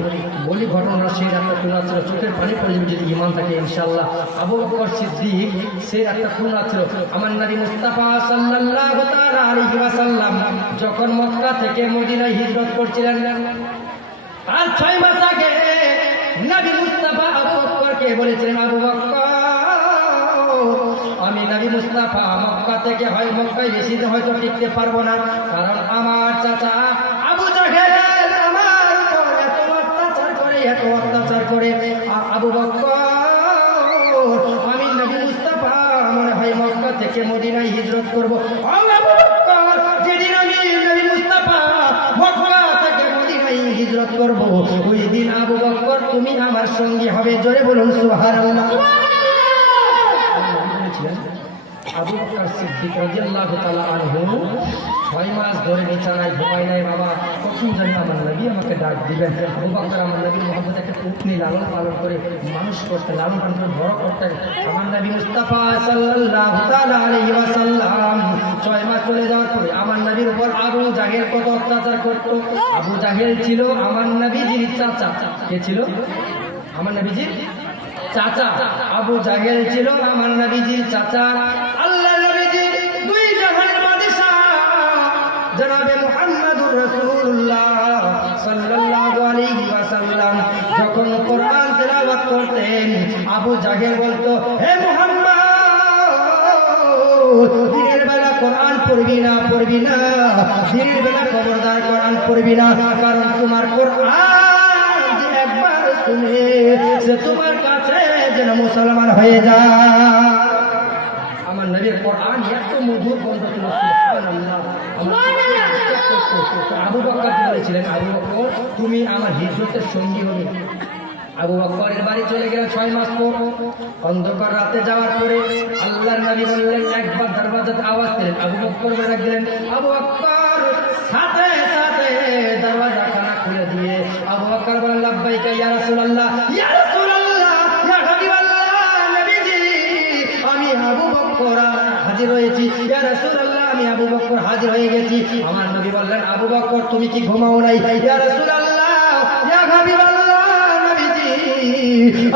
বলি ঘটনা সেই রাতটা কোন ছিল, চোখের পানি পড়ে যাবে যদি ইমান থাকে ইনশাআল্লাহ। আবু বকর সিদ্দিক সেই রাতটা কোন ছিল, আমার নবী মুস্তাফা সাল্লাল্লাহু তাআলা আলাইহি ওয়াসাল্লাম যখন মক্কা থেকে মদিনায় হিজরত করছিলেন, আর 6 মাস আগে নবী মুস্তাফা আবু বকরকে বলেছিলেন, আবু বকর আমি নবী মুস্তাফা মক্কা থেকে মক্কায় বেশি দিন হয়তো টিকতে পারবো না, কারণ আমার চাচা আবু জাহেল আমার উপর এত অত্যাচার করে। আবু বকর আমি নবী মুস্তাফা মনে হয় মক্কা থেকে মদিনায় হিজরত করবো। আবু বকর যেদিন আমি নবী মুস্তাফা মক্কা থেকে মদিনায় হিজরত করবো, ওই দিন আবু বকর তুমি আমার সঙ্গী হবে। জোরে বলুন সুবহানাল্লাহ। আবু বকর সিদ্দিক রাদিয়াল্লাহু তাআলা আনহু 6 মাস ধরে বিছানায় ঘুমায় নাই বাবা, কখন জানি আমার নবী আমাকে ডাক দিবেন। আবু বকর আমার নবীর মোহাম্মদ একটা উটনি লালন পালন করে মানুষ করতেন, লালন পালন করে বড় করতেন। আমার নবী মুস্তাফা সাল্লাল্লাহু তাআলা আলাইহি ওয়াসাল্লাম 6 মাস চলে যাওয়ার পরে আমার নবীর উপর আবু জাহেল কত অত্যাচার করত। আবু জাহেল ছিল আমার নবীজির চাচা। কে ছিল? আমার নবীজির চাচা। আবু জাহেল ছিল আমার নবীজির চাচা। আল্লাহ নবীজি দুই জাহানের বাদশা জনাবে মুহাম্মদুর রাসূলুল্লাহ সাল্লাল্লাহু আলাইহি ওয়াসাল্লাম যখন কোরআন তেলাওয়াত করতেন, আবু জাহেল বলতো, হে মুহাম্মদ, দিনের বেলা কোরআন পড়বি না, দিনের বেলা খবরদার কোরআন পড়বি না, কারণ তোমার কোরআন যে একবার শুনে সে তোমার কাছে যেন মুসলমান হয়ে যায়। আমার নবীর কোরআন এত মধুর কণ্ঠ ছিল, সুবহানাল্লাহ। আবু বকর বলেছিলেন, আবু বকর তুমি আমার হিজরতের সঙ্গী হবে। আবু বকরের বাড়ি চলে গেলেন 6 মাস পর। অন্ধকার রাতে যাওয়ার পরে আল্লাহর নবী বললেন, একবার দরজাতে আওয়াজ দিলেন, আবু বকর বলে গেলেন, আবু বকর, সাথে সাথে দরজাখানা খুলে দিয়ে আবু বকর বললেন, লাব্বাইকা ইয়া রাসূলুল্লাহ, ইয়া রাসূলুল্লাহ, ইয়া হাবিবাল্লাহ, নবীজি আমি আবু বকর হাজির হয়েছি, ইয়া রাসূলুল্লাহ আমি আবু বকর হাজির হয়ে গেছি। আমার নবী বললেন, আবু বকর তুমি কি ঘুমাও নাই? ইয়া রাসূলুল্লাহ, ইয়া হাবিবাল্লাহ, নবীজি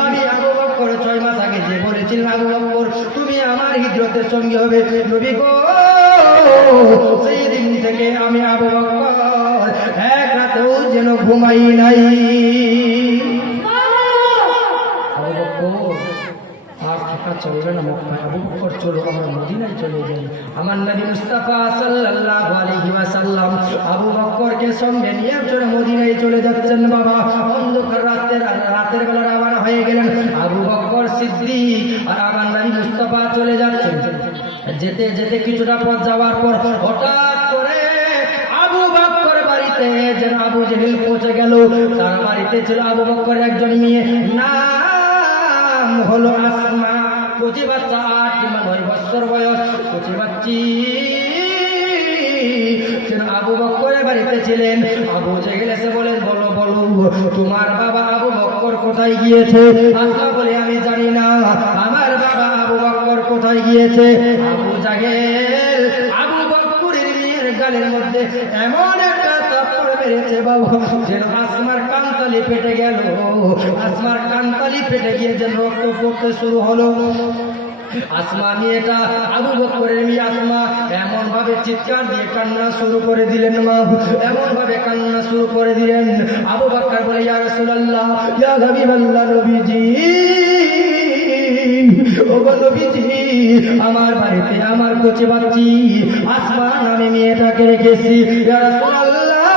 আমি আবু বকর 6 মাস আগে যে বলেছিলাম, আবু বকর তুমি আমার হিজরতের সঙ্গী হবে। নবী গো, সেই দিন থেকে আমি আবু বকর এক রাতেও যেন ঘুমাই নাই। আবু বকর আর থাকা চলবে না মক্কায়, আবু বকর চলো আমরা মদিনায় চলে যাই। আমার নবী মুস্তাফা সাল্লাল্লাহু আলাইহি ওয়াসাল্লাম আবু বকরকে সঙ্গে নিয়ে চলে মদিনায় চলে যাচ্ছেন বাবা। অন্ধকার রাতের বেলা রওনা হয়ে গেলেন আবু বকর সিদ্দিক আর আমার নবী মুস্তাফা চলে যাচ্ছেন। যেতে যেতে কিছুটা পথ যাওয়ার পর হঠাৎ করে আবু বকর বাড়িতে যেন আবু জেহেল পৌঁছে গেল। তার বাড়িতে ছিল আবু বকর একজন মেয়ে, নাম হলো আসমা। কচি বাচ্চা 8 কিংবা 9 বছর বয়স, কচি বাচ্চি আবু বকরের বাড়িতে ছিলেন। আবু জেহেল এসে বলেন, বলো বলো তোমার বাবা আবু বকর কোথায় গিয়েছে? আসমা বলে, আমি জানি না আমার বাবা আবু বকর কোথায় গিয়েছে। আবু জেহেল আবু বকরের মেয়ের গালের মধ্যে এমন একটা থাপ্পড় মেরেছে বাবা যেন আসমার কানতালি ফেটে গেল। আসমার কানতালি ফেটে গিয়ে যেন রক্ত পড়তে শুরু হলো। আসমা মেয়েটা আবু বকরের মেয়ে আসমা এমন ভাবে চিৎকার দিয়ে কান্না শুরু করে দিলেন, মা এমন ভাবে কান্না শুরু করে দিলেন। আবু বকর বলে, ইয়া রাসূলুল্লাহ, ইয়া হাবিবাল্লাহ, নবীজি ওগো নবীজি আমার বাড়িতে আমার কচি বাচ্চি আসমা নামে মেয়েটাকে রেখেছি। ইয়া রাসূলুল্লাহ,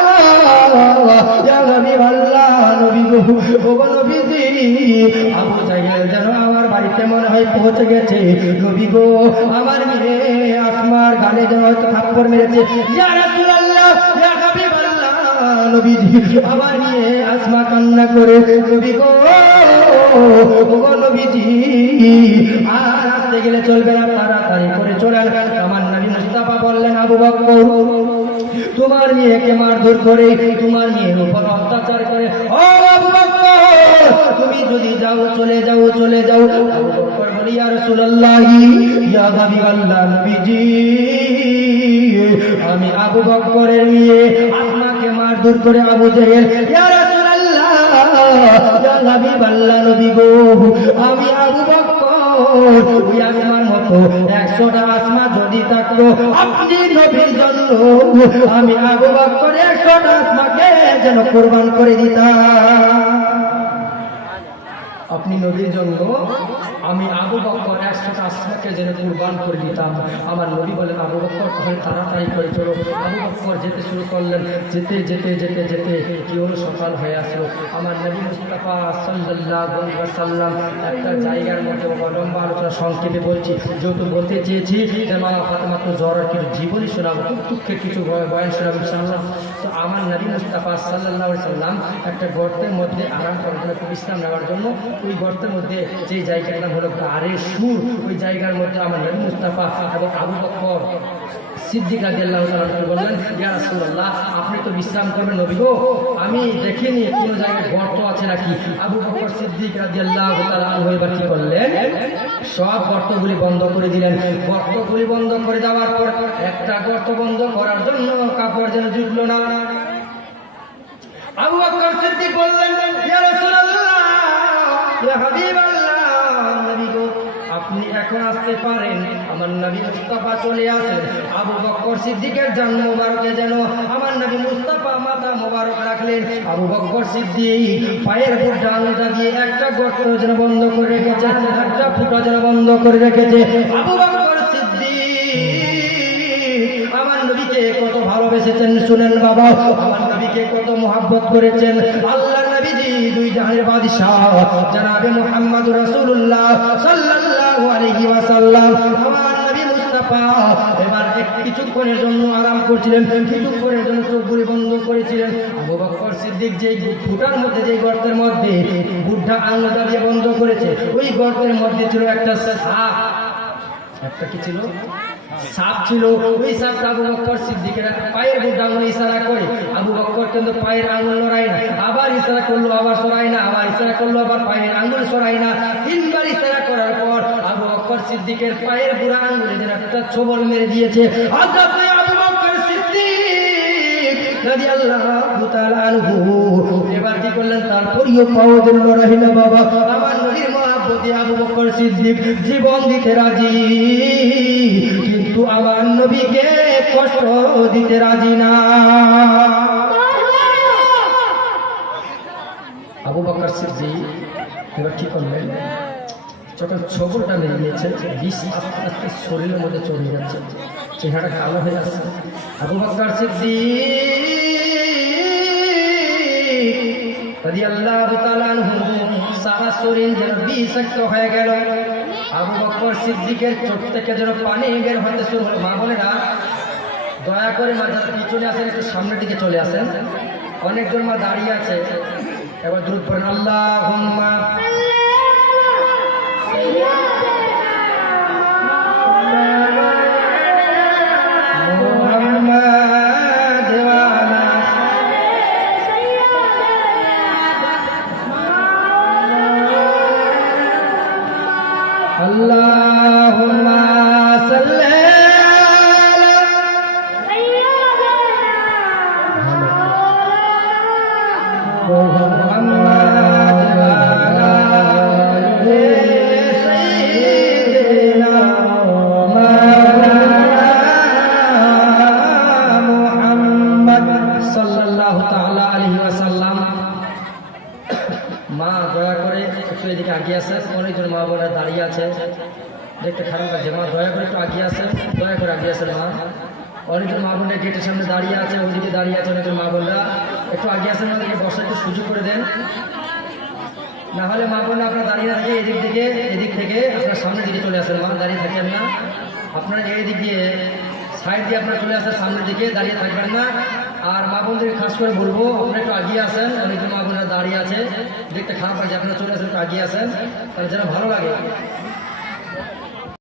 ইয়া হাবিবাল্লাহ, নবী গো ওগো নবীজি আবু জাহেল যেন আমার বাড়িতে মনে হয় পৌঁছে গেছে। নবী গো আমার মেয়ে আসমার গালে যেন হয়তো থাপ্পড় মেরেছে। ইয়া রাসূলুল্লাহ, ইয়া হাবিবাল্লাহ, নবীজি আমার মেয়ে আসমা কান্না করে, নবী গো ওগো নবীজি আর আসতে গেলে চলবে না, তাড়াতাড়ি করে চলেন। আমার নবী মুস্তাফা বললেন, আবু বকর তোমার মেয়েকে মারধর করে, তোমার মেয়ের উপর অত্যাচার করে, ও আবু বকর তুমি যদি যাও চলে যাও, চলে যাও। আবু বকর বলি, ইয়া রাসূলুল্লাহ, ইয়া হাবিবাল্লাহ, নবীজি আমি আবু বকরের মেয়ে আসমাকে মারধর করে আবু জেহেল, ইয়া রাসূলুল্লাহ, ইয়া হাবিবাল্লাহ, নবী গো আমি আবু বকর ওই আসমার মতো 100টা আসমা যদি থাকতো আপনি নবীর জন্য আমি আবু বকর 100টা আসমাকে যেন কুরবান করে দিতাম। আপনি নবীর জন্য আমি আবু বকর 100টা আসমাকে যেন কুরবান করে দিতাম। আমার নবী বলেন, আবু বকর তাহলে তাড়াতাড়ি করে চলো। আবু বকর যেতে শুরু করলেন। যেতে যেতে যেতে যেতে কি হলো, সকাল হয়ে আসলো। আমার নবী মুস্তাফা সাল্লাল্লাহু আলাইহি ওয়াসাল্লাম একটা জায়গার মধ্যে লম্বা আলোচনা সংক্ষেপে বলছি, যেহেতু বলতে চেয়েছি যে মা ফাতেমা তো জ্বরের কিছু জীবনী শোনাবো, দুঃখের কিছু বয়ান শোনাবো ইনশাআল্লাহ। তো আমার নবী মুস্তাফা সাল্লাল্লাহু আলাইহি ওয়াসাল্লাম একটা গর্তের মধ্যে আরাম করার জন্য, বিশ্রাম নেওয়ার জন্য ওই গর্তের মধ্যে যে জায়গার নাম হলো গারে সুর, ওই জায়গার মধ্যে আমার নবী মুস্তাফা এবং আবু বকর সিদ্দিক রাদিয়াল্লাহু তাআলা বললেন, ইয়া রাসূলুল্লাহ, আপনি তো বিশ্রাম করবেন নবী গো, আমি দেখিনি কোনো জায়গায় গর্ত আছে নাকি। আবু বকর সিদ্দিক রাদিয়াল্লাহু তাআলা আনহু এবার কি করলেন, সব গর্তগুলি বন্ধ করে দিলেন। গর্তগুলি বন্ধ করে দেওয়ার পর একটা গর্ত বন্ধ করার জন্য কাপড় যেন জুটলো না। আবু বকর সিদ্দিক বললেন, ইয়া রাসূলুল্লাহ, ইয়া হাবিবাল্লাহ, নবী গো, আপনি এখন আসতে পারেন, আমার নবী মুস্তাফা চলে আসেন। আবু বকর সিদ্দিকের জান মোবারকে যেন আমার নবী মুস্তাফা মাথা মোবারক রাখলেন। আবু বকর সিদ্দিক পায়ের বুদ্ধা আঙুলটা দিয়ে একটা গর্ত যেন বন্ধ করে রেখেছে, একটা ফুটা যেন বন্ধ করে রেখেছে। আবু বকর সিদ্দিক আমার নবীকে কত ভালোবেসেছেন শুনেন বাবা, আমার নবীকে কত মহব্বত করেছেন। আল্লাহর নবীজি দুই জাহানের বাদশাহ জনাবে মুহাম্মদুর রাসূলুল্লাহ সাল্লাল্লাহু আলাইহি ওয়াসাল্লাম, আমার নবী মুস্তাফা এবার কিছুক্ষণের জন্য আরাম করছিলেন, কিছুক্ষণের জন্য চোখগুলি বন্ধ করেছিলেন। আবু বকর সিদ্দিক যে ফুটার মধ্যে, যে গর্তের মধ্যে বুদ্ধা আঙুলটা দিয়ে বন্ধ করেছে, ওই গর্তের মধ্যে ছিল একটা সাপ। একটা কি ছিল, সাপ ছিল। ওই সাপটা আবু বকর সিদ্দিকের পায়ের বুদ্ধা আঙুল ইশারা করে। আবু বকর কিন্তু পায়ের আঙুল নড়ায় না, আবার ইশারা করলো, আবার সরায় না, আবার ইশারা করলো, আবার পায়ের আঙুল সরায় না। তিনবার ইশারা করার পর আবু বকর সিদ্দিকের পায়ের বুড়া আঙুলে যেন একটা ছোবল মেরে দিয়েছে। হযরত আবু বকর সিদ্দিক রাদিয়াল্লাহু তাআলা আনহু এবার কি করলেন, তারপরেও পাও যেন নড়াই না বাবা। আমার নবীর মহব্বতে আবু বকর সিদ্দিক জীবন দিতে রাজি, কিন্তু আমার নবীকে কষ্ট দিতে রাজি না। আবু বকর সিদ্দিক এবার কি করলেন, যখন ছবলটা মেরে দিয়েছে, বিষ আস্তে আস্তে শরীরের মধ্যে চলে যাচ্ছে, চেহারাটা কালো হয়ে যাচ্ছে। আবু বকর সিদ্দিক রাদিয়াল্লাহু তাআলা আনহু সারা শরীর যেন বিষাক্ত হয়ে গেল। আবু বকর সিদ্দিকের চোখ থেকে যেন পানি বের হতে শুরু হলো। মা বোনেরা, দয়া করে মা যারা পিছনে আসেন একটু সামনের দিকে চলে আসেন। অনেকজন মা দাঁড়িয়ে আছে, এবার দ্রুত পড়েন আল্লাহুম্মা মুহাম্মাদ ওয়া আলা আল্লাহুম্মা সাল্লি আলা মুহাম্মাদ ওয়া আলা আলি সাইয়্যিদিনা মাওলানা মুহাম্মদ সাল্লাল্লাহু তাআলা আলাইহি ওয়াসাল্লাম। মা দয়া করে একটু এদিকে আগিয়ে আসে, অনেকজন মা বোনেরা দাঁড়িয়ে আছে, দেখতে খারাপ লাগছে। মা দয়া করে একটু আগিয়ে আসে, দয়া করে আগিয়ে আসেন মা। অনেকজন মা বোনরা গেটের সামনে দাঁড়িয়ে আছে, ওইদিকে দাঁড়িয়ে আছে অনেকজন মা বোনরা, একটু আগিয়ে আসেন, আমাদেরকে বসার একটু সুযোগ করে দেন। না হলে মা বোনরা আপনারা দাঁড়িয়ে থাকে এদিক থেকে আপনার সামনের দিকে চলে আসেন। মা দাঁড়িয়ে থাকেন না, আপনারা এদিক দিয়ে সাইড দিয়ে আপনারা চলে আসেন, সামনের দিকে দাঁড়িয়ে থাকবেন না। আর মা বোনদের খাস করে বলবো আপনারা একটু আগিয়ে আসেন, অনেকজন মা বোনরা দাঁড়িয়ে আছে, দেখতে খারাপ লাগছে, আপনারা চলে আসেন, একটু আগিয়ে আসেন, তাহলে যেন ভালো লাগে।